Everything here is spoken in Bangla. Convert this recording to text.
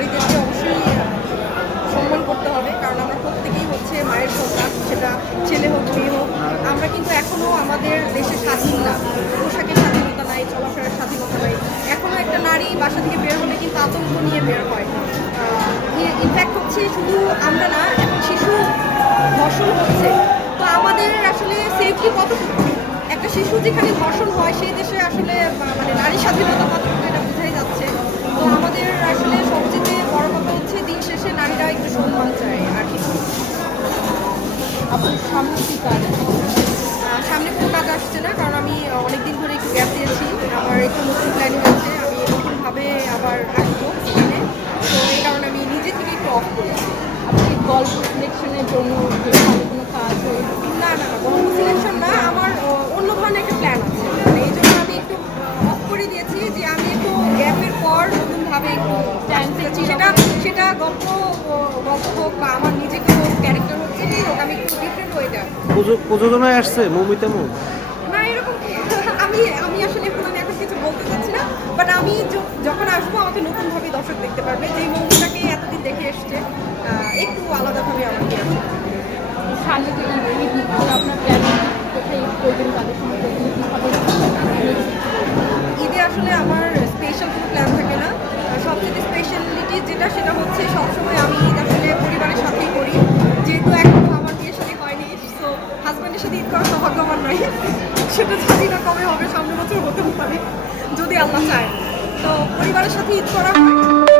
নারীদেরকে অবশ্যই সম্মান করতে হবে, কারণ আমরা প্রত্যেকেই হচ্ছে মায়ের সন্তান, সেটা ছেলে হোক মেয়ে হোক। আমরা কিন্তু এখনও আমাদের দেশে স্বাধীন না, পোশাকের স্বাধীনতা নাই, চলাফেরার স্বাধীনতা নাই। এখনও একটা নারী বাসা থেকে বের হলে কিন্তু আতঙ্ক নিয়ে বের হয়। ইনফ্যাক্ট হচ্ছে শুধু আমরা না, এখন শিশু ধর্ষণ হচ্ছে, তো আমাদের আসলে সেফটি কতটুকু? একটা শিশু যেখানে ধর্ষণ হয় সেই দেশে আসলে মানে নারী স্বাধীনতা কতটুকু এটা বোঝাই যাচ্ছে। তো আমাদের আসলে সবচেয়ে বড় কথা হচ্ছে দিন শেষে নারীরা একটু সম্মান চায় আর কিছু। আপনার সামনে কি কাজ? সামনে কোনো কাজ আসছে না, কারণ আমি অনেকদিন ধরে একটু গ্যাপ দিয়েছি। আমার একটু নতুন প্ল্যানিং আছে, আমি নতুনভাবে আবার আসবো এখানে। তো এই কারণে আমি নিজে থেকে একটু অফ করেছি। আপনি গল্প সিলেকশনের জন্য যে ভালো কোনো কাজ হয়? না না না, গল্প সিলেকশন না, আমার অন্য ধরনের একটা প্ল্যান আছে। মানে এই জন্য আমি একটু অফ করে দিয়েছি যে আমি একটু গ্যাপের পর নতুনভাবে একটু প্ল্যান করেছি। সেটা সেটা গল্প গল্প হোক বা আমার নিজে কোনো ক্যারেক্টার হোক, যেটাই হোক, আমি একটু ডিফারেন্ট হয়ে যাই। প্রযোজনায় আসছে মৌমিতা মৌ? না এরকম আমি আমি আসলে এখন কিছু বলতে চাচ্ছি না, বাট আমি যখন আসবো আমাকে নতুনভাবে দর্শক দেখতে পারবে, যেই মুভিটাকে এতদিন দেখে এসছে একটু আলাদাভাবে আমাকে আসবে। সামনে থেকে আপনার প্ল্যান কোথায় করবেন, তাদের সঙ্গে কীভাবে? ঈদে আসলে আমার স্পেশাল কোনো প্ল্যান থাকে না। সবচেয়ে স্পেশালিটি যেটা সেটা হচ্ছে সবসময় আমি ঈদ আসলে পরিবারের সাথেই করি, যেহেতু এখনও আমার বিয়ের সাথে হয়নি। সো হাজব্যান্ডের সাথে ঈদ করার সৌভাগ্য আমার নাই। সেটা জানি না কবে হবে, সামনের বছর হতেও পারে যদি আল্লাহ চায়। তো পরিবারের সাথে ঈদ করা হয়।